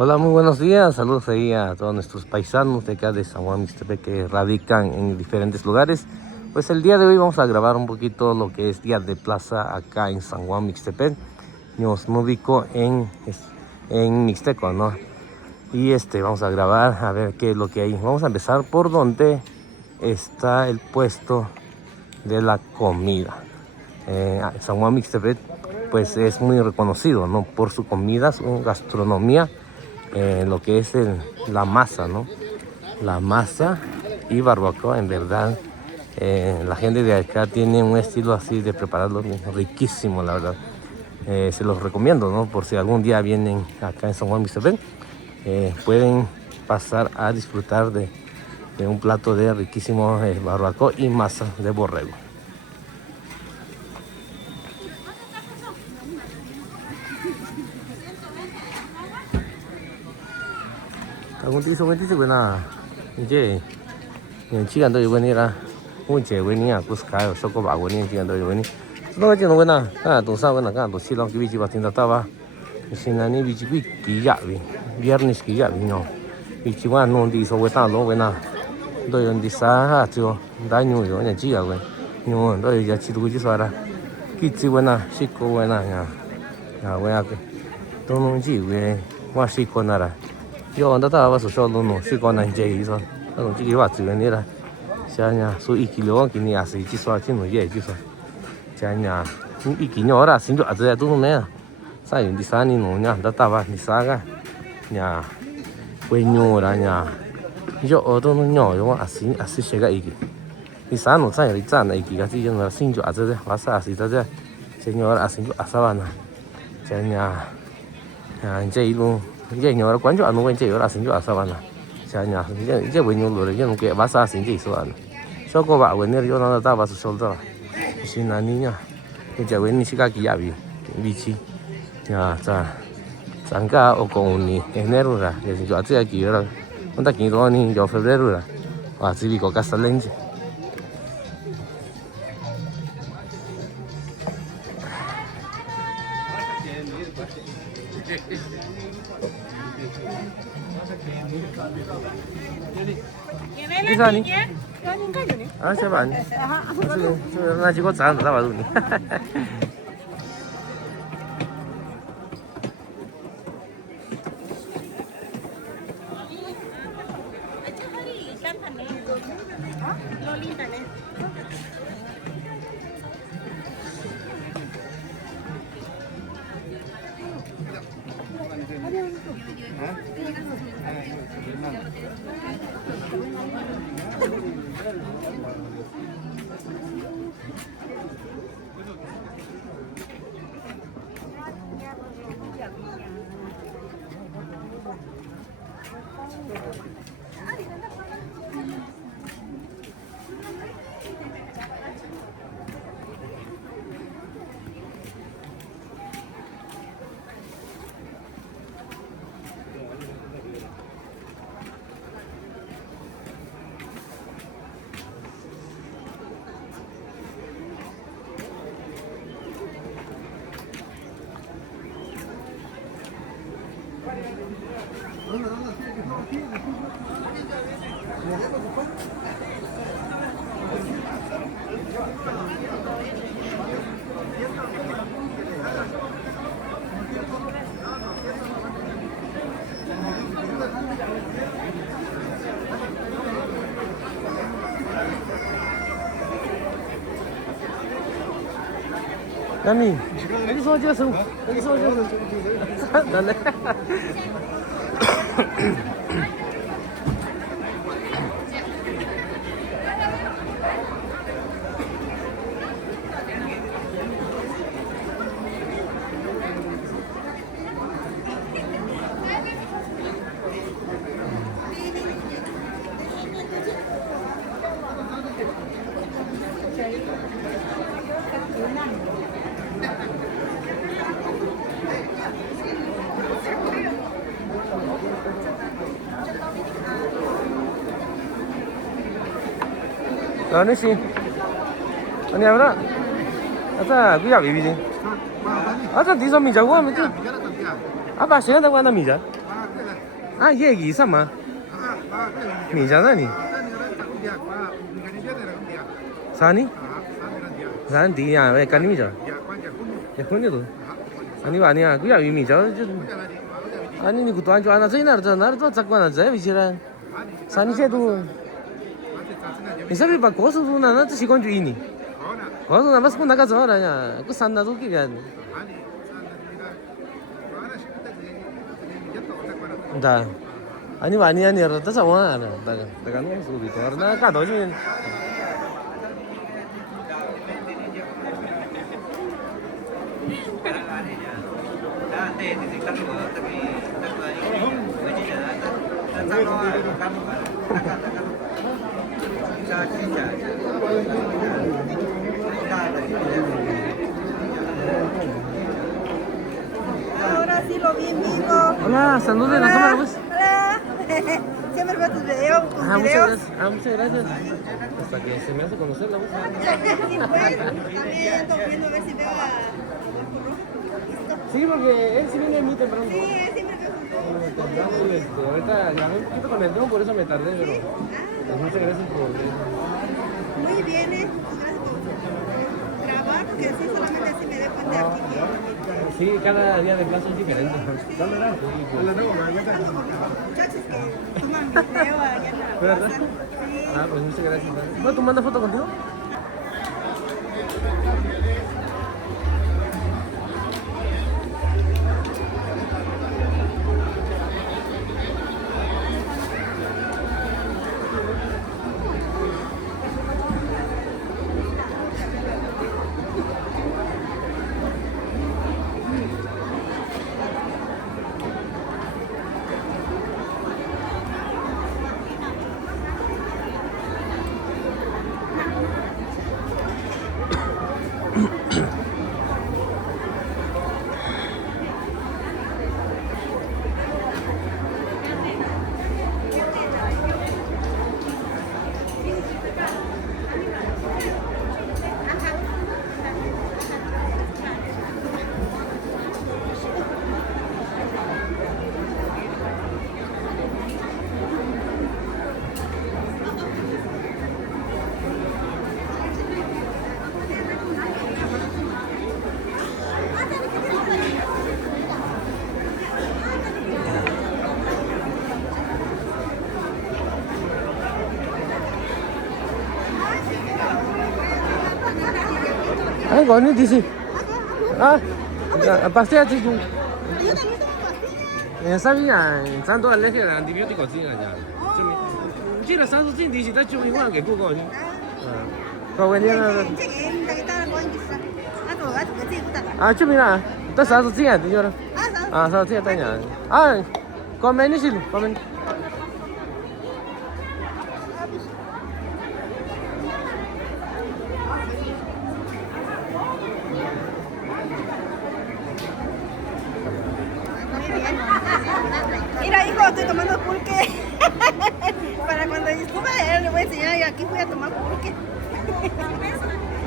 Hola, muy buenos días. Saludos ahí a todos nuestros paisanos de acá de San Juan Mixtepec que radican en diferentes lugares. Pues el día de hoy vamos a grabar un poquito lo que es día de plaza acá en San Juan Mixtepec. Nos ubico en Mixteco, ¿no? Y vamos a grabar a ver qué es lo que hay. Vamos a empezar por donde está el puesto de la comida. San Juan Mixtepec pues es muy reconocido, ¿no? Por su comida, su gastronomía, lo que es la masa, ¿no? La masa y barbacoa, en verdad. La gente de acá tiene un estilo así de prepararlo riquísimo, la verdad. Se los recomiendo, ¿no? Por si algún día vienen acá en San Juan Mixtepec, pueden pasar a disfrutar de un plato de riquísimo barbacoa y masa de borrego. Tagunti sobenti buena. 이제 시간도 이번이라 문제 원이야 구스카요 쇼코 바고니 시간도 이번이 너가 지는 거나 아 동사 거나 또 시랑 기비지 같은 데 따봐 신나니 비지비 기야비 viernes 기야비 너 비지와 논디 소웨타 로웨나 너 연디사 저 다뉴요 냐 지야고 너 이제 지도고 지서라 기지원나 시코원나 야 왜야게 동농지 왜 와시코나라 yo anda estaba solo no si con anh chị rồi nó chỉ cái chuyện này là cha nhà số ít kilo cái này sẽ chỉ số chỉ nói gì chứ sao cha nhà ít kilo ra xin cho ăn rồi tôi nói sao đi sang đi nó nhà đã tao đi sang cái nhà quê nhau là nhà yo ở đâu nó nhỏ yo ăn xin sẽ cái gì đi sang nó sang đi chăn này cái gì nó xin cho ăn rồi và sao xin cho cha nhỏ là xin cho ăn sao nè cha nhà anh chị luôn 이제 ñora 관조 안 오고 이제 여러 생겨 아사바나 자냐 이제 원용으로 이제 그 바사 생기 있어 저거 봐 원래 요나다 다 봐서 solda 신나니냐 이제 원이 시각이 야비 위치 야자 장가 오고니 에네로라 이제 저 아직 기여라 온다 기도니 저 febrero 와 집이 거 가살렌지 이사니? 아, 제발. 나 지금 잘 안 나와 눈이. 나니 여기서 어디서 나네 Ano sih? Ano yan na? Asa kuya bibi din. Asa di sa mija gua meti. Apa sih ada gua na mija? 아, 얘기 있었마? 미잖아니. 사니? 난 디야 왜 까니미죠? 야, 그런데도 아니야. 그야 의미죠. 아니, 니 그도 안 좋아. 나 저기 나를 또 자꾸 하나 줘. 미치라. 사니 쟤도 이 사람이 봐 고수도 나는 또 시간 주이니. 고수 나 마스크 나가서 하라냐. 그 산나도 끼야. 다 아니 rata sama ana tekan gitu karena kadonya Ahora sí lo vi en vivo. hola saludos de la cámara pues Hola. Siempre veo tus videos. muchas gracias hasta que se me hace conocer la voz Sí, pues, también ando viendo a ver si veo a... sí porque él sí viene muy temprano Sí, siempre veo tus videos. ahorita ya un poquito con el tiempo por eso me tardé pero pues muchas gracias por Muy bien, gracias por grabar, porque así solamente así me doy cuenta aquí. sí cada día de clase es diferente ¿dónde era? Muchachos que toman video allá en la ¿verdad? plaza. Sí. Ah, pues muchas gracias. ¿Puedo tomar una foto contigo? Ay, con dice. Ah, pastea chico. sabía, tanto alergia de antibióticos sí allá. Chỉ là sao xin thì chỉ ta chụp hình hoa cái cô gọi. Còn cái này à chụp hình à? Ta sao xin à? Thì cho à sao xin ta nhỉ? À, comment đi xin, comment. Mira, hijo, estoy tomando pulque. Para cuando suba, le voy a enseñar y aquí voy a tomar pulque.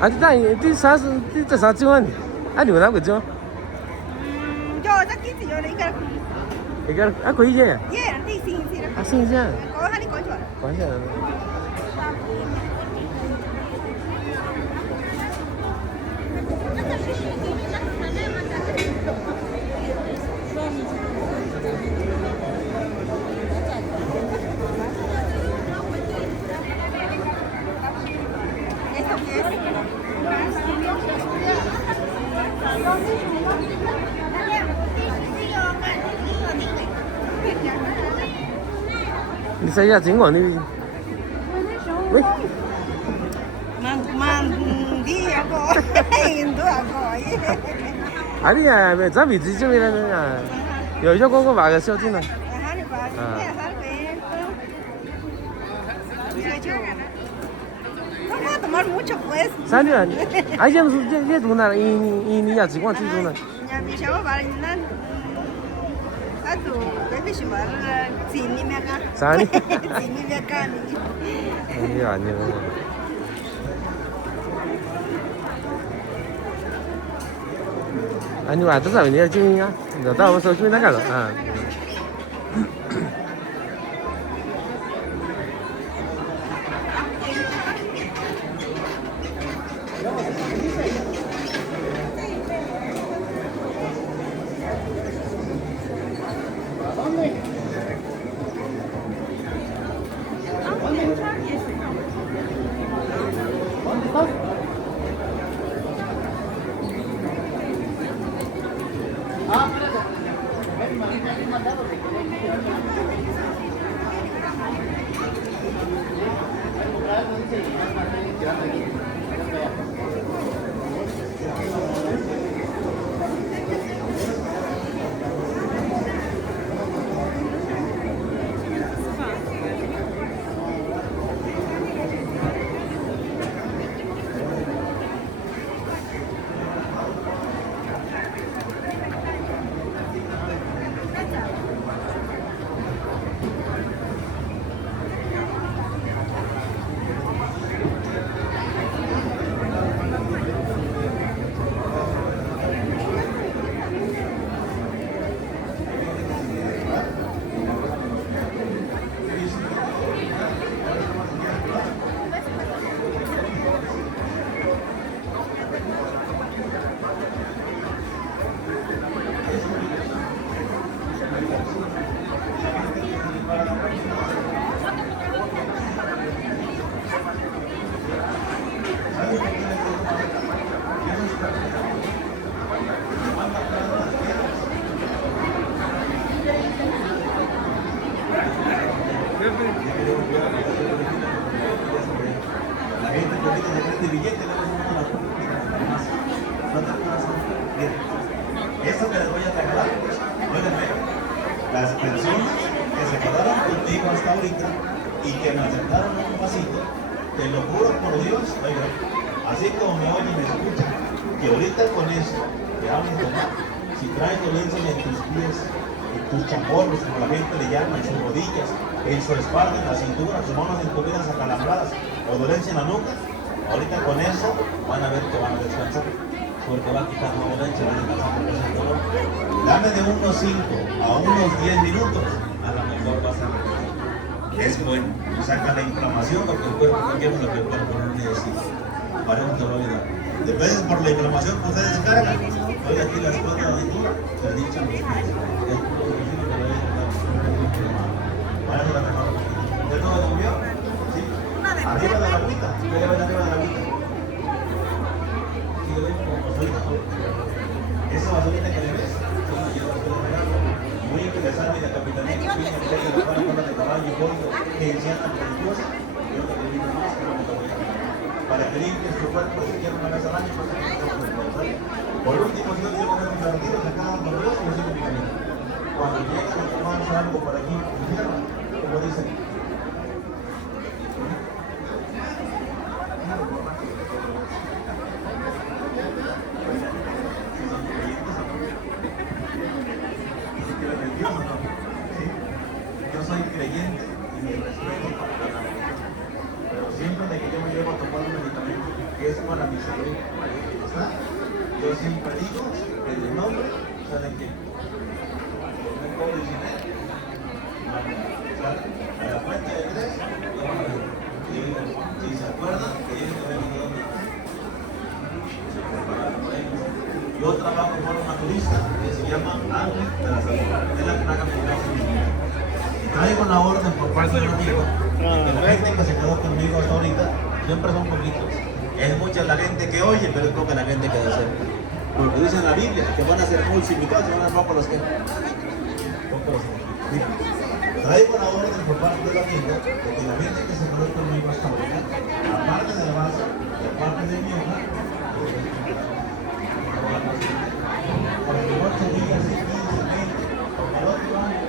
À thì sao thì sao chịu anh? Anh điều nào cái chứ? Yo, aquí sí, yo le dije. Cái à có gì vậy? Yeah, sí, sí, sí. À xin chứ. Có hai con chuột. Có chứ. ¿Esto qué es? Đi xây ra chính của đi. Ui. Mandi ako. Indo ako. 아니야, 왜 잡이 지점이라느냐. 여자 고거 막아 씌워지나. Hani ba? Kaya sabe. No voy a tomar mucho, pues. 사니야. 아이 좀 이제 누나 이니야 지금 지금 누나. Ya mi chavo va a ir. A tu bebé se va a sin ni me acá. Sani? Sin ni me acá ni. 이게 아니야. 아니 와도 사람이 지금이야. 너 다음에 서 주면 나가라. 아. La gente que tiene de billete, le vamos a la esto que les voy a regalar, pues, óiganme, las personas que se quedaron conmigo hasta ahorita y que me aceptaron un vasito, te lo juro por Dios, oigan, así como me oyen y me escuchan, que ahorita con eso te hablen de nada. Si traes dolencia en tus pies, en tus chamorros, como la gente le llama, en sus rodillas, en su espalda, en la cintura, sus manos entumidas acalambradas o dolencia en la nuca, ahorita con eso van a ver que van a descansar, porque va a quitar la dolencia, va a descansar ese dolor. Dame de unos 5 a unos 10 minutos, a lo mejor vas a ver. Es bueno, saca la inflamación porque el cuerpo no quiere lo que el cuerpo no necesita. Paremos de olvidar. Después por la inflamación que ustedes descargan, hoy aquí las cosas de auditura, les dicen los pies. Es puro vecino que lo voy a dar. Paremos de mejor. ¿Ya todo lo vio? Sí. Arriba de la agüita. ¿Qué le ven arriba de la agüita? ¿Sí le ven como basurita? Esa basurita que le ves, son las hierbas que le regalo. Muy interesante la capitanía que tiene el rey de la cola de caballo y pollo que enciendan religiosa. Yo te lo digo más que no te voy a dar. Para que limpies tu cuerpo siquiera una vez al año, pues por último, si yo digo que me retiro, se quedan con Dios y yo sigo mi camino. Cuando llegan a tomarse algo por aquí, como dicen, yo soy creyente y mi respeto para cada uno. Pero siempre de que yo me llevo a tomar un medicamento que es para mi salud, ¿está? Yo siempre digo que el nombre, ¿saben qué? No puedo decir a la cuenta de 3, lo van a ver. Si se acuerdan, que tienen que ver mi nombre. Yo trabajo con una turista que se llama Ángel de la Salud. Es la placa que me traigo la orden por parte de un amigo que la gente que se quedó conmigo hasta ahorita siempre son poquitos. Es mucha la gente que oye, pero es poca la gente que hace. Porque dice en la Biblia que van a ser multiplicados y van a ser pocos los que. Traigo la orden por parte del amigo de que la gente que se quedó conmigo hasta ahorita, aparte de la base, de parte de mi hoja, por 8 días y 15, 20, el otro año.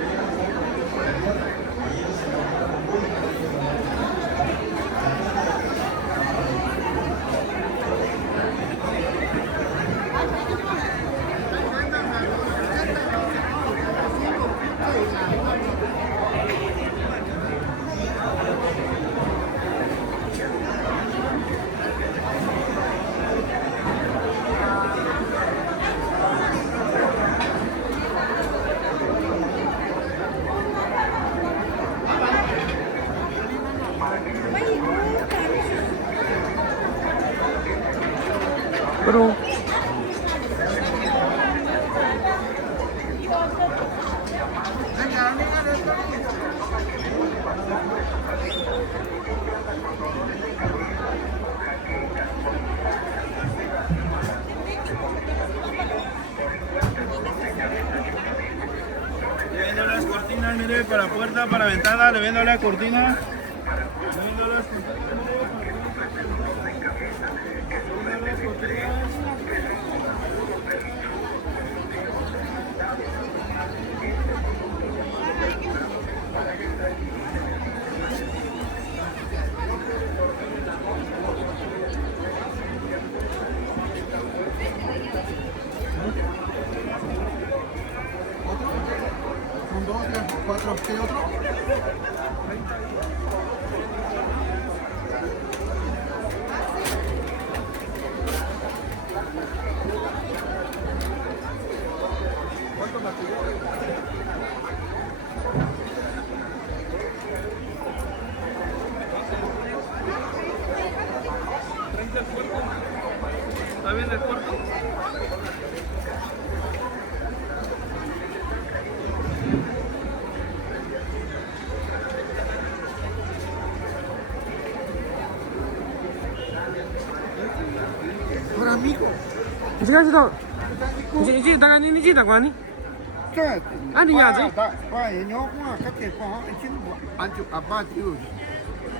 Pero Le vendo las cortinas, mire, para puerta, para ventana, le vendo la cortina. Le vendo las cortinas. Son 2, 3, 4, ¿qué otro? ¿Está bien el cuarto? Para amigo. 이제 가지도 이제 다가니 이제 다가니 아니야지. 와, 이녀가 같이 거 친구 안쪽 아파트. 이지.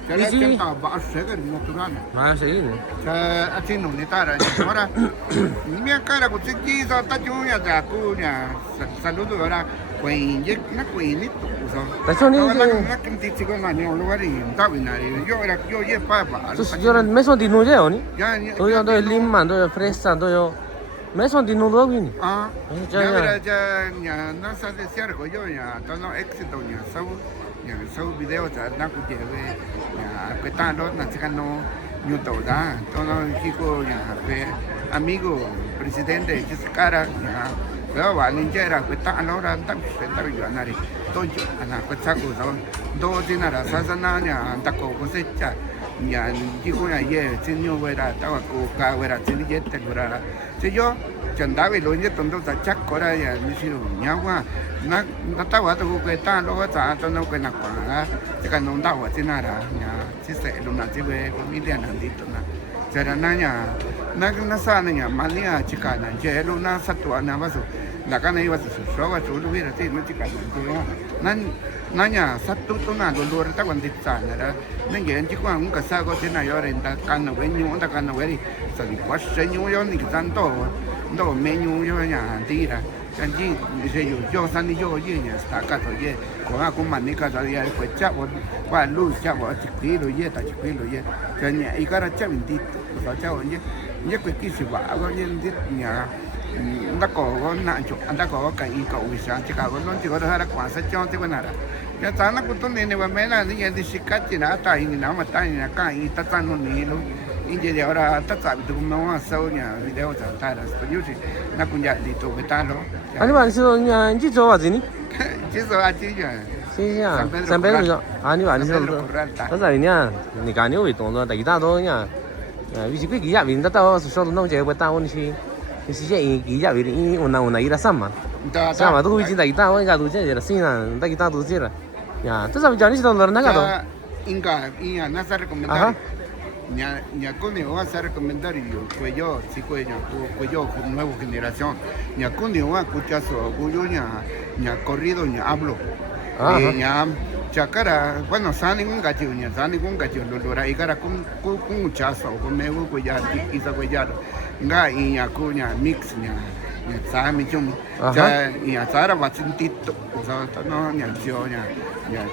제가 다 바스가 못 들어가네. 맞아요. 자, 아침 눈이 따라 뭐라. 이면 까라고 찍기서 따중이야 자꾸냐. 살루도라. queen nó queen ít tụ rồi. Tại sao nó nên nó kinh tế chỉ có mà nhiều lúc ấy tao bị này vô là vô với ba bà. 저런 매선 디노제 아니? 야, 또요 너 림만 또요 프레스탄 또요 매선 디노도 하긴. 아, 자, ya verá ya no sé decir algo yo ya todo éxito ya sub video ya na ku je we ya que ta no na chica no ñu to da todo chico ya ve amigo presidente de cara ya veo va ninjera que ta no ra ta se ta yo na ri to yo ana ko cha ko do din na sa sa na ya ta ko ko se cha ya chico ya ye sin yo we ra ta ko ka we ra sin ye te ra se yo chân đá về lối nhất tuần đâu ta chắc có đây là như siêu nhau quá nó tao vào tao cái ta đâu có trả tao đâu cái nặng quá chỉ cần nó tao ở trên này là nhà chia sẻ luôn là chỉ về có mấy tiền hàng đi tụi nó giờ là nó xa này nhà mà nhà chỉ cả là chỉ luôn nó sát tuổi nào bao giờ là cái này bao giờ số và số lúc là thì nó chỉ cả là nó nhà sát tụi nào luôn luôn tao còn thịt sản này đó nên vậy chỉ có không cả sao có thế này rồi ta cần nó với nhau ta cần nó với đi sao thì quá sẽ nhau rồi thì cái gian to no menu yo ya tira kanji dice yo sani yo ye ya sta ka to ye ko ga ko mani ka ya ko cha bo wa lu cha bo ti lo ye ta ti lo ye ka nya I ka ra cha min ti so cha ye ye ko ki si ba go ye ti nya nda ko go na chu anda ko ka I ko wi sa ti ka go non ti go ra kwa sa cho ti ko na ra ya ta na ko to ne ne wa me na ni ye di sikati na ta I na ma ta ni na ka I ta ta no ni lo Inge ahora está tu mamá saunya video chantar hasta yo sí na kunya di to betalo 아니 많이서 그냥 이제 좋아지니? eso así ya 시야. 산베르죠. 아니 많이서. 그래서 그냥你感觉会动作，大多그냥 위치 꽤 기야 민다 또 소도 너무 제가 다 오는 시. 시제 이 기야 이 오나 이라 삼마. sama tu 위치 다 오니까 도 제가 신나 다 도 제라. 야, 또 sabes ya ni se lo naga inga na sa recomendar ña kuni va a recomendar cuello sí cuello nueva generación ña kuni va escuchazo cuyo ña corrido ña hablo ña chacara bueno sa ningún gacho lo lora y cara con muchazo con me cuellar y sa cuellar nga y ña cuña mix ña sa mi chum ya ña sara va sentito o sea no ña yo ña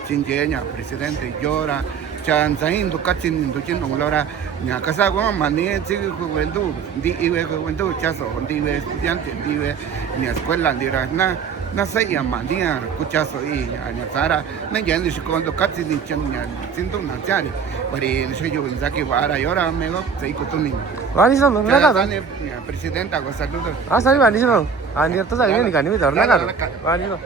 chinge ña presidente llora chan sain du kachin du chin olora nya kasa go mani chi juventud di iwe juventud chaso di iwe estudiante di iwe ni escuela dira na sai ya mandia kuchaso I nya sara na yen ni kondo kachin ni chan nya sinto na chari pari ni yo zaki bara yora me go sei kutuni 많이 서 나가다 presidenta go saludos 사리 많이 서 아니 또 자기는 가니 왜 나가다 많이 서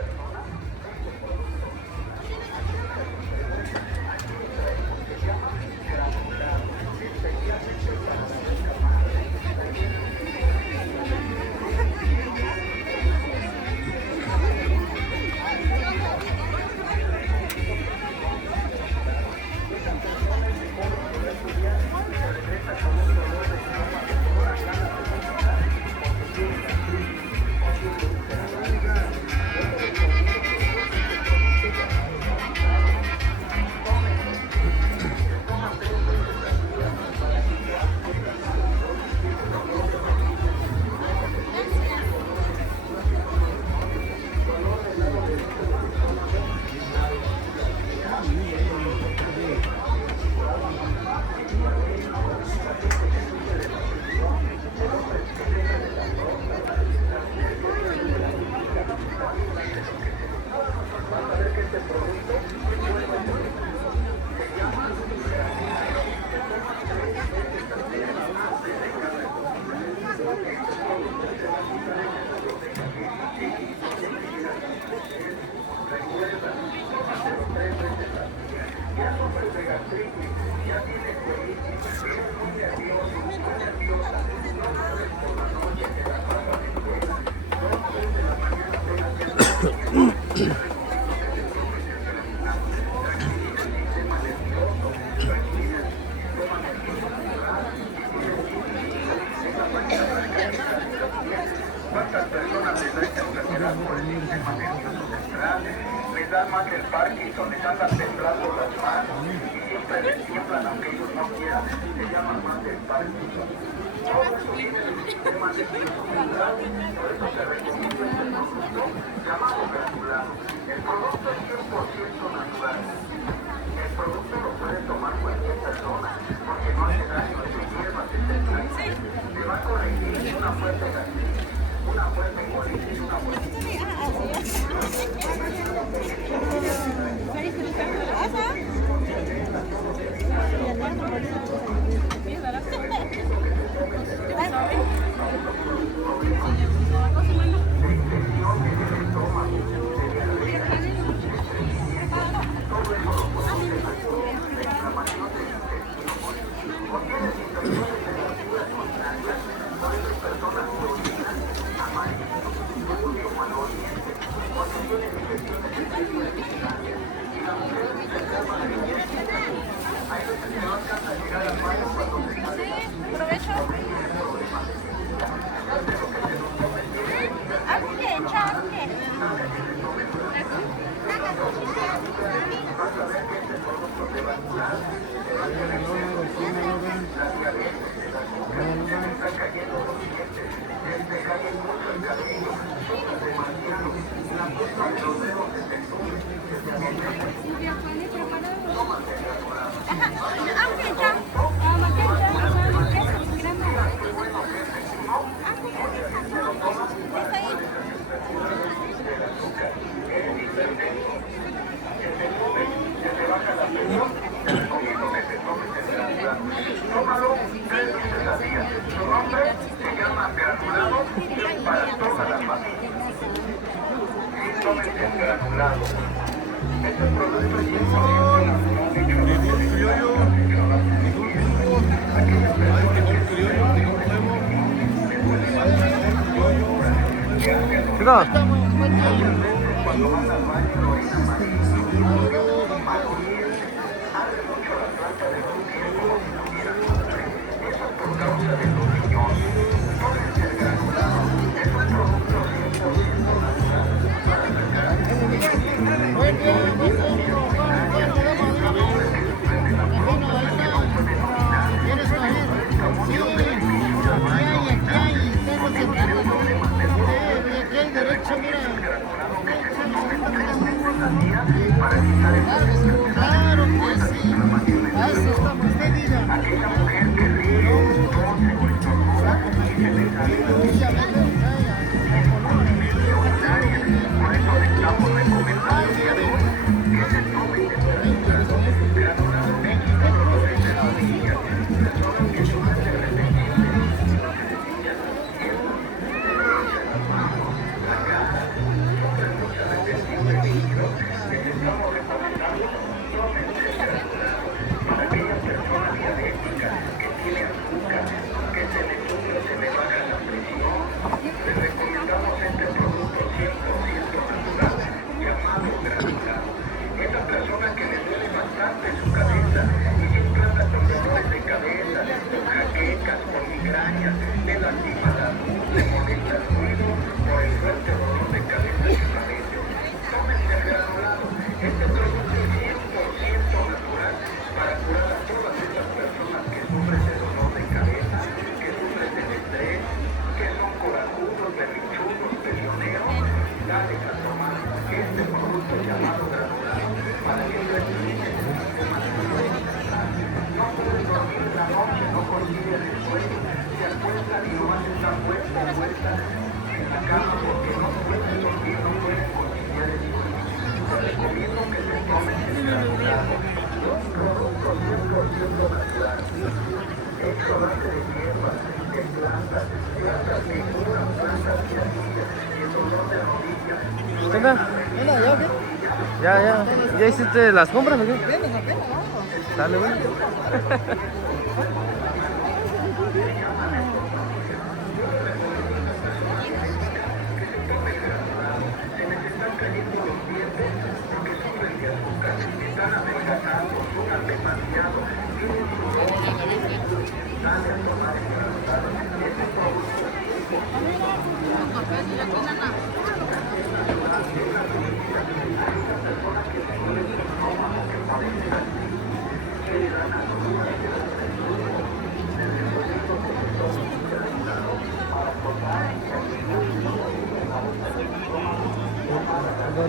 ¿Cuántas personas de esta Cuidado. Claro que sí, a eso estamos medidas. ¿Qué onda? ¿Ya hiciste las compras o qué? Dale, bueno.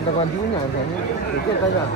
da quan thiếu nhà thế nhé để chết tay nào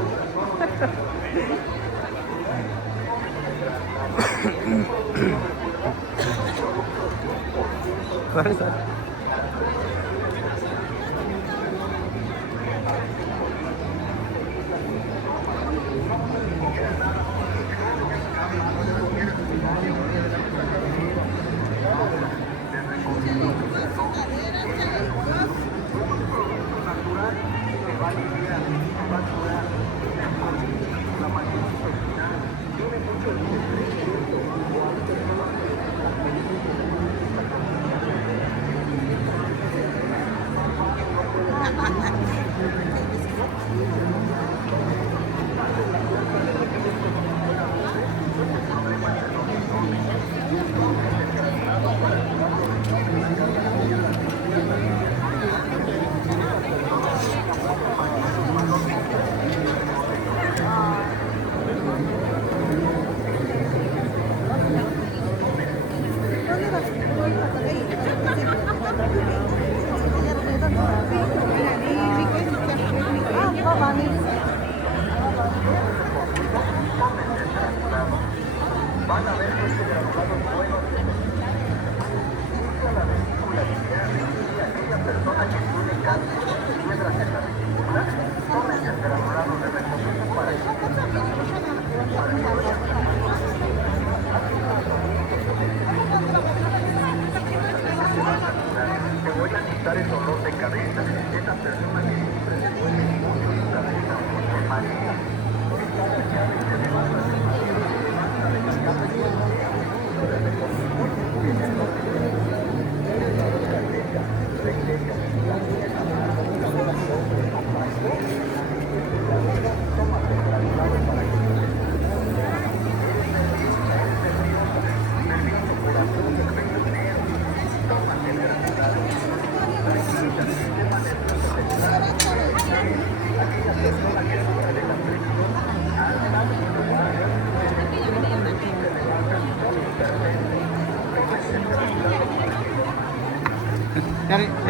Vale,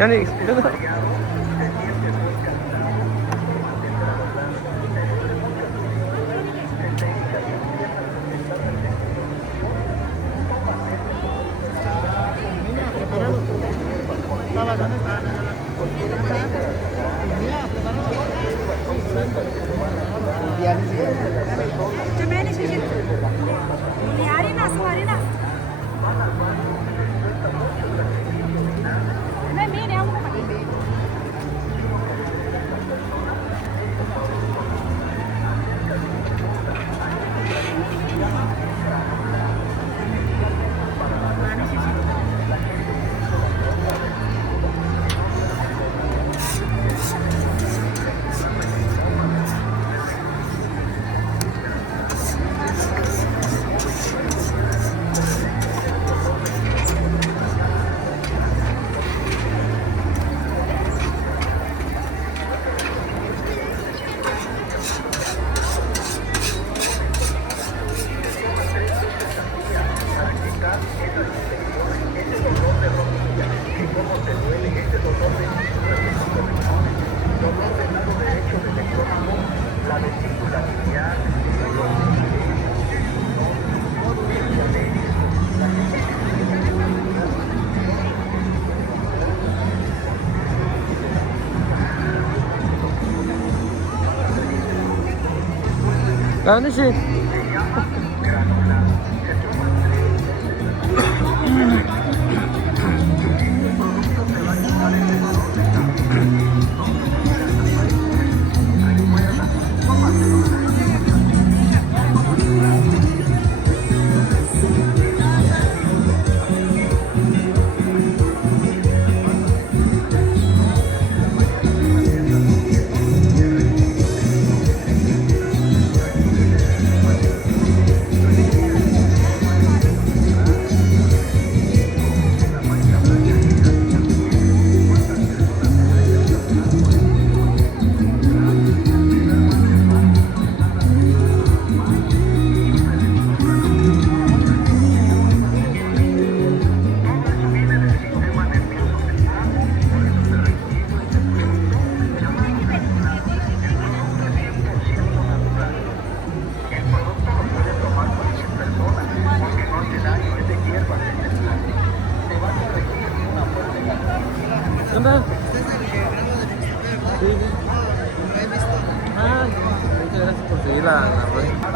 Yani Ano siya? onda? Este es el que grabo de Instagram, ¿verdad? Sí, sí. Lo he visto. Ah, muchas gracias por seguir la red.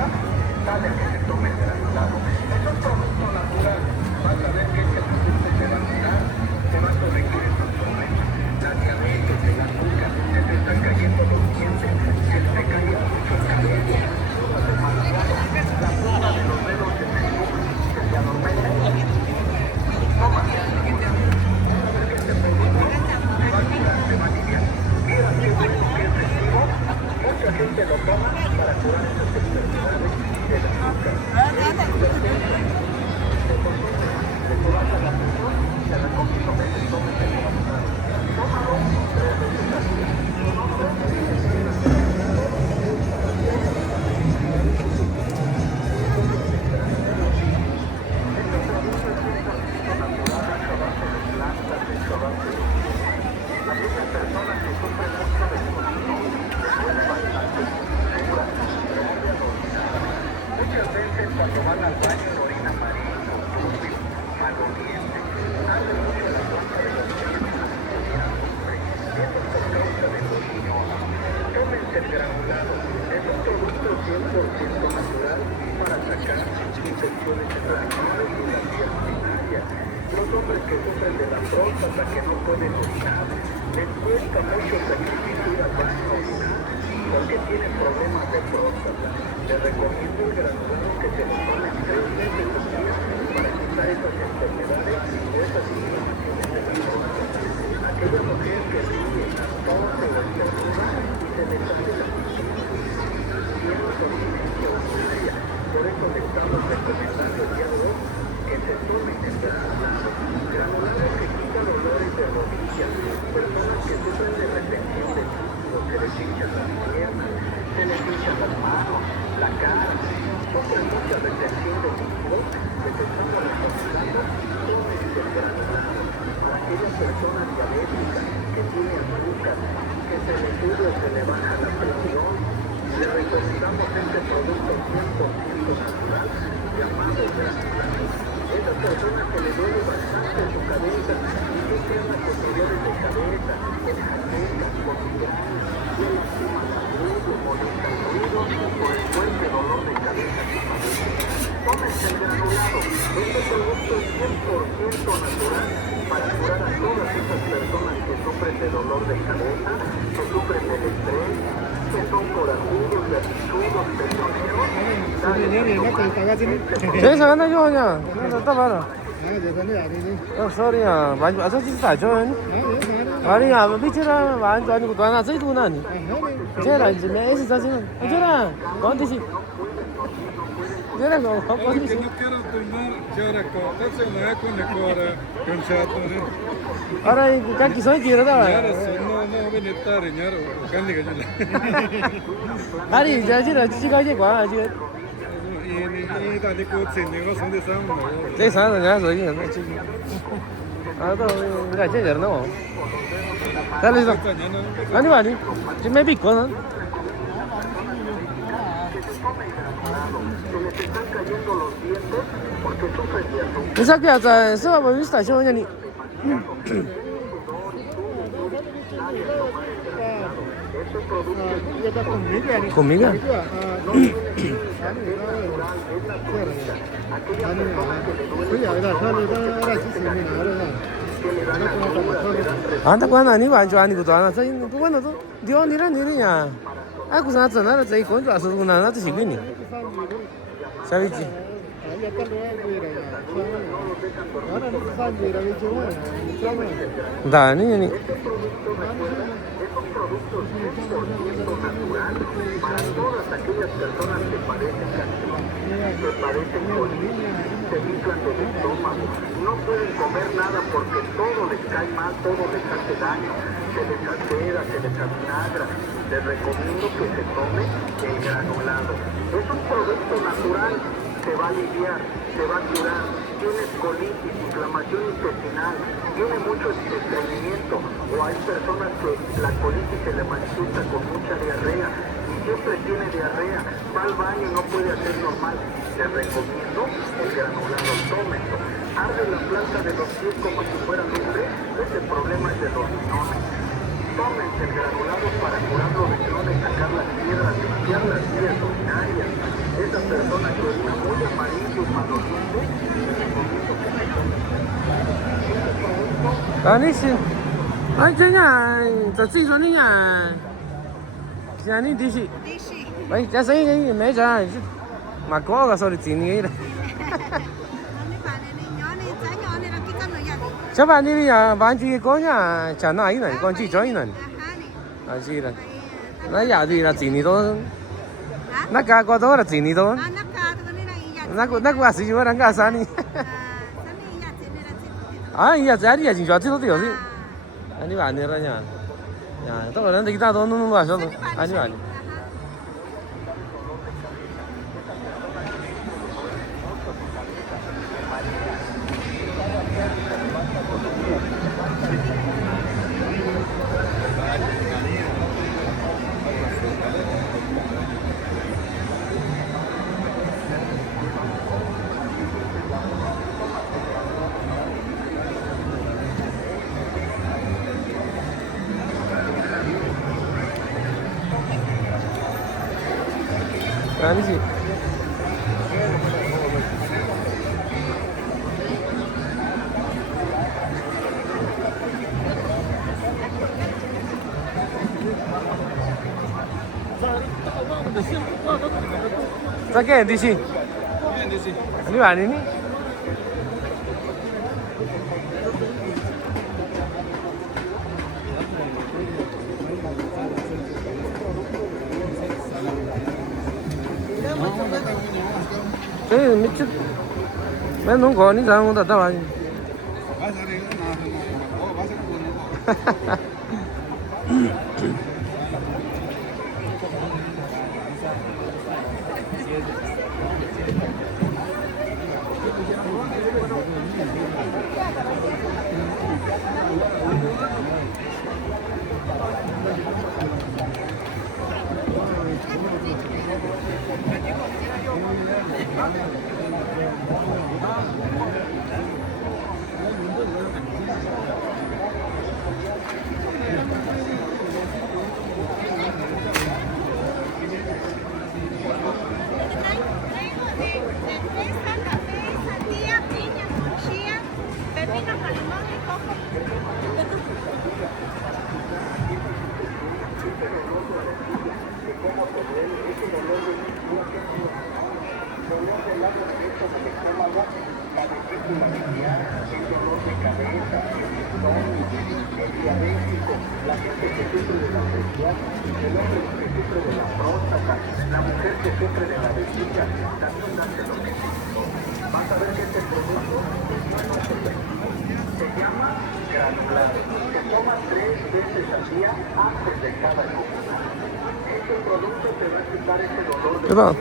저기 잠깐만 줘 그냥 갖다 봐라. sorry야 많이 와서 진짜 안 좋아하니? 아니야 미치라 많이 좋아하는 것도 하나 저기도 나니. 제라 이제 내 애시 사진은 제라 건디시 제라 거 건디시. Não quero tomar jaraco, tá sendo é com agora cansato, né? 알아 이 깎기 손이 길어다. Yara, não vem estar, yara, candiga já. 아니 자지라 지지가게 과 지금. E tá de coisa, negócio de samba. 제 사는 내가 저기 있는 지금. 아도 내가 제대로 넣어. 잘했어. 아니 아니 지금 맵이 있거든. esa que hasta eso va a volver estación ya ni conmigo anda cuando ni va yo ni cuando anda sai tú bueno tú dio ni era ni niña ah pues nada nada sai con yo aso una nada te sigue ni sabes da ni No pueden comer nada porque todo les cae mal, todo les hace daño, se les altera, se les avinagra. Les recomiendo que se tome el granulado. Es un producto natural, se va a aliviar, se va a curar. Tienes colitis, inflamación intestinal, tiene mucho estreñimiento o hay personas que la colitis se le manifiesta con mucha diarrea y siempre tiene diarrea, va al baño y no puede hacer normal. Te recomiendo el granulado tómelo. Arde la planta de los pies como si fuera lumbre. Ese problema es de los riñones. Tómense el granulado para curar los riñones, sacar las piedras, limpiar las vías urinarias. Esa persona que orina muy amarillo, maloliente, recomiendo que me tomen. Anh xin anh chơi nhà thật sự rồi nhà nhà đi đi chị Dishi. vậy cha xây cái mấy cha mà có cái sao được tiền gì đấy Nó bạn này nhỏ này trái nhỏ này là cái con nó nhận. chắc bạn đi nhà bạn chị có nhà chả nào ấy này con chị cho ấy này Hả à chị là nó nhà thì là tiền gì đó Hả? nó cả có đó là tiền gì đó À, nó ca thôi này là nhận. nó có gì mà đang cả sao đi À, sani nhận thì này là chị. à nhà giá đi nhà chính cho chị đó thì gì anh đi bạn đi ra nhà nhà tôi là nó đó nó vào sao anh đi bạn Anh gì Sa che dici? Di mana ini? Cái mấy chút mấy không có ní sao không đặt đâu anh? ¿Qué tal?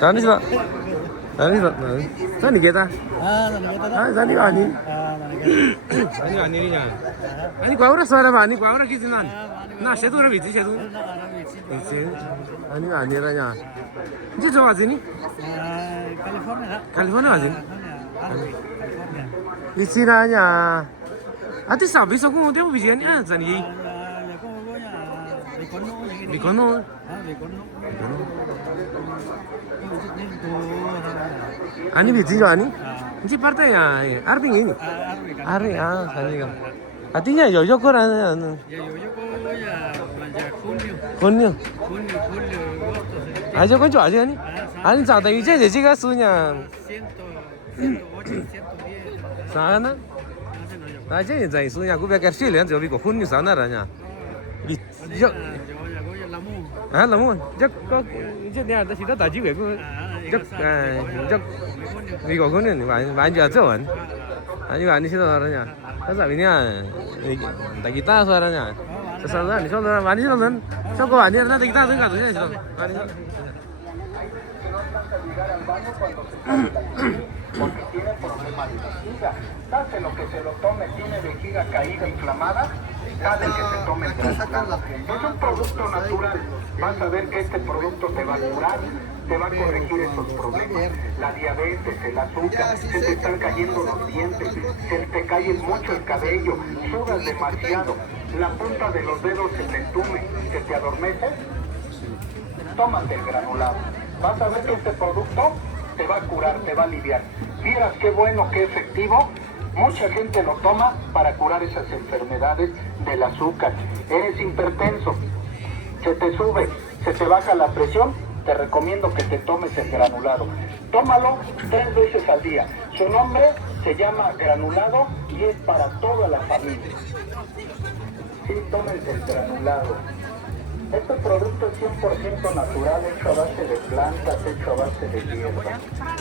Sani sa? Sani sa? Sani kita? Sani ani? Sani ani ni ya? Ani kau orang suara apa? Ani kau orang kisi nan? Nah, saya tu orang biji, saya tu. Biji. Ani ani orang ya. Ini jauh sini? California. California sini? California. Di sini aja. Ati sabi so kung dia biji ani ah sani. Di kono. Ani biji jo ani? Ini partai ya, Arbing ini. Arbing ah, sani kan. Artinya yo koran. Ya, yo ya belanja Junio. Julio, agosto. Aja kau jual aja ni. Ani tak tahu je juga sunya. 108, 110. Sana. Aja yang jadi sunya aku biar kerja lihat jadi kau Junio sana ranya. Jo. Ah lamu. Jok kau je dia ada siapa tahu juga aku. Jok jok. Ni kau Junio ni banyak jualan. 이거 아니시다 그러냐? 그래서 그냥 lagi tahu suaranya. Sesuatu ni soalnya manis kan? Soko manis nanti kita dengar tuh ya, manis. Porque tiene problemas de vejiga. Sabe lo que se lo tome, tiene vejiga caída, inflamada, sabe que se tome el granulado. Es un producto natural. Vas a ver que este producto te va a curar, te va a corregir esos problemas. La diabetes, el azúcar, se te están cayendo los dientes, se te cae mucho el cabello, sudas demasiado, la punta de los dedos se te entume, se te adormece. Tómate el granulado. Vas a ver que este producto te va a curar, te va a aliviar. Vieras qué bueno, qué efectivo. Mucha gente lo toma para curar esas enfermedades del azúcar. Eres hipertenso, se te sube, se te baja la presión, te recomiendo que te tomes el granulado. Tómalo 3 veces al día. Su nombre se llama granulado y es para toda la familia. Sí, tómense el granulado. Este producto es 100% natural, hecho a base de plantas, hecho a base de hierba.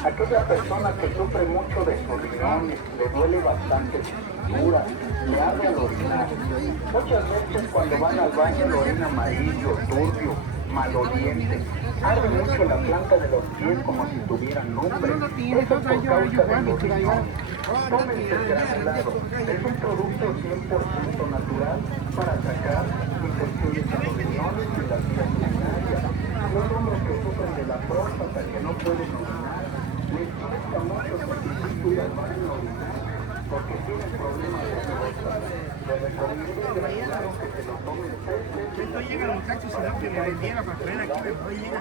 Aquella persona que sufre mucho de sus riñones, le duele bastante dura, le arde al orinar. Muchas veces cuando van al baño lo orina amarillo, turbio, maloliente. Arde mucho la planta de los pies como si tuvieran lumbre. Eso es por causa de los riñones. Tómense el granulado. Es un producto 100% natural para sacar infecciones a los riñones y las vías urinarias. Los hombres que sufren de la próstata, que no pueden orinar, les cuesta mucho ir al baño a orinar porque tienen problemas de próstata. Les recomiendo el granulado que se lo tomen 6 veces. Esto llega a muchachos, sino que le llega para traer aquí, después llega.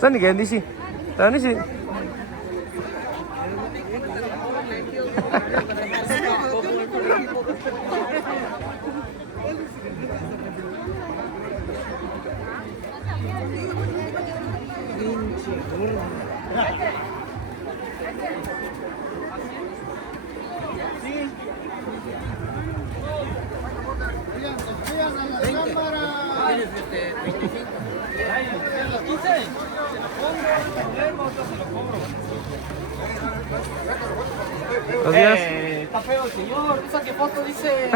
Saan ni sih? Tani sih. Gracias. Está feo el señor, tú saque foto, dice.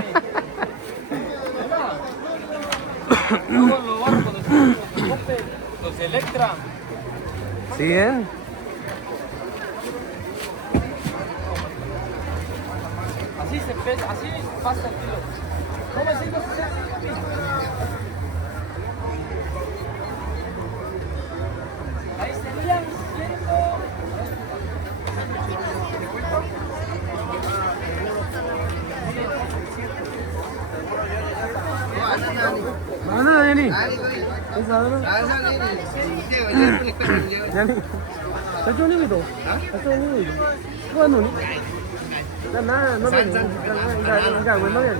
Luego lo van con los Electra. Sí, ¿eh? Así se pesa, así pasa el kilo. ¿Cómo es eso? Ahí serían 100. Mana ini? Yani, satu ni itu. Satu ni. Kau anu ni. Nah, no ni. Enggak, bueno ya.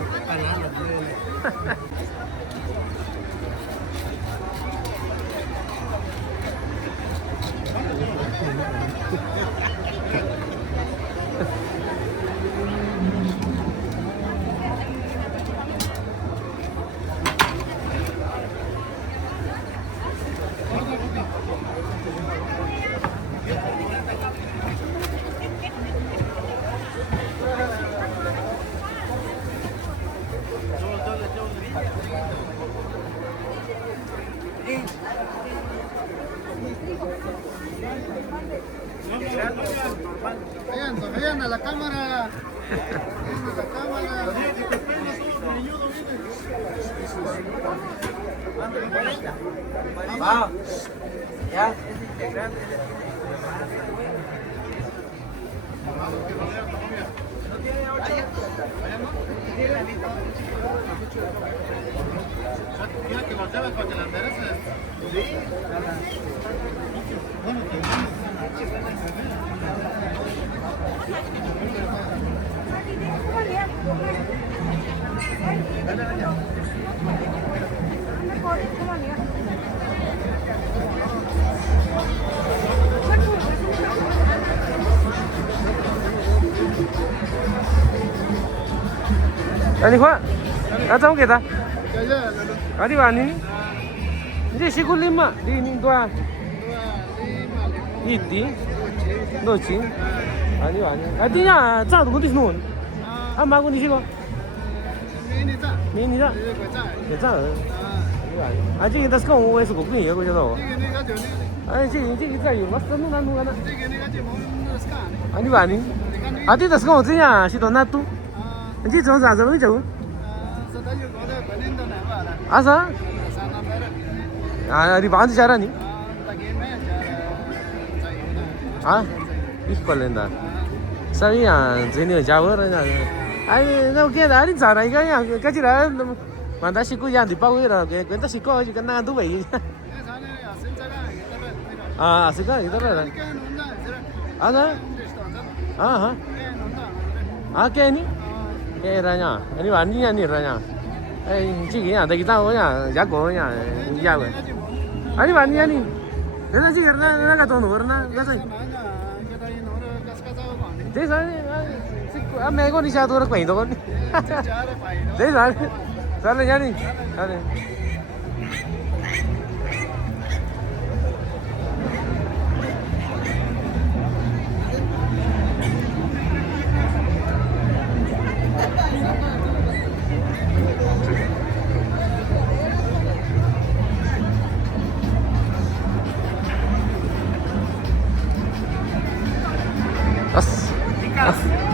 Vean a la cámara. Vean a la cámara. Va. Ya. Mira que volteabas para que la endereces. 아니 화. 아 좀 게다. Kaya lalo. 아니 아니. 이제 시골 림마. 리니 도아. 이디. 너지. 아니 아니. 아디냐. 짜도 못 있는 건. 아 마고 니 시고. Ini tak. 니니다. Ini kau cak. 야 짜. 아직 이따 스카 오에서 고군이 여기 저도. Ini kau joni. 아니 이제 자 이거 맞는 난 누가나. Ini kau cuma sekarang. 아니 아니. 아디 다 스카 어디냐? 시도 나도. 이제 저 사서 왜 저? Sedaya kau dah panen dah nak apa? 아사? Sana merah. 아, 리 반지 잘하니? Lagi main cara. 아, 이거 걸린다. 사위야, 쟤네 잡으러냐? 아니, 너 걔 나리 잘하 이거 그냥 까지라. 만다 식구 야 뒤빠고이라. 괜다 식구 아주 끝나 두 배. 아, 아스가 이더라. 아나? 아하. 아, 걔니? 걔라냐? 아니 완전히 아니라냐? 에이, 지금 안 되겠다. 그냥 야고 그냥 야고. 아니 완전히 내가 지금 내가 돈 벌나? 가서 대산이 아 매고 니 샤도라 거이도 거니. 대산. 살래 야니. 살래.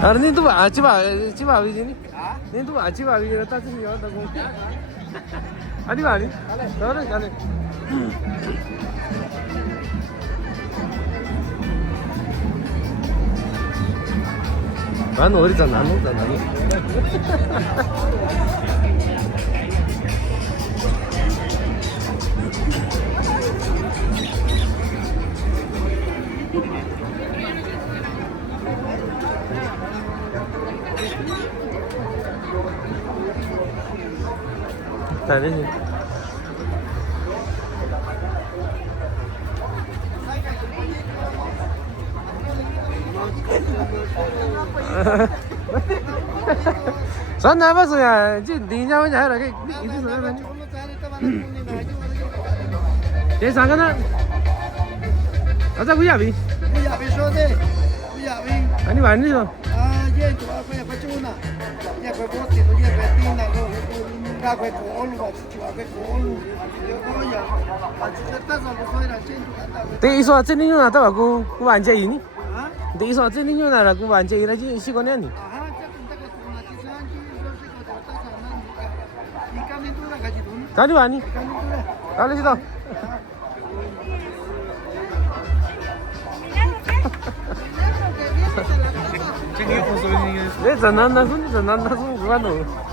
अरे नहीं तू अच्छी भाभी जी नहीं तू अच्छी भाभी जी रहता नहीं होता को अरे भाभी चलो चले 난 어리잖아 안 오잖아 다르니 선 나봤어야 이제 니냐 냐 하라 게 이제 선 제 상가나 아자 구야비 Bây giờ đi. Bây giờ đi. 아니 완전 Ye chua phải phải chua na. Ye phải bớt thì nó ye phải tin là rồi. Ra phải cổ luôn, chua phải cổ luôn. Bây giờ ta sao có phải là trên chua ta. 때 이소 아찌니 누나 따고 그 완전이니 Hả? 때 이소 아찌니 누나라 그 완전이라지 시간이 Aha, chắc chúng ta có tụng là chỉ sang chứ rồi sẽ có thể ta khả năng đi cam lên tôi là cái gì đúng. 다리 와니 Cam lên tôi đây. 달리지도 왜 전난나 손이 전난나 손 그거 너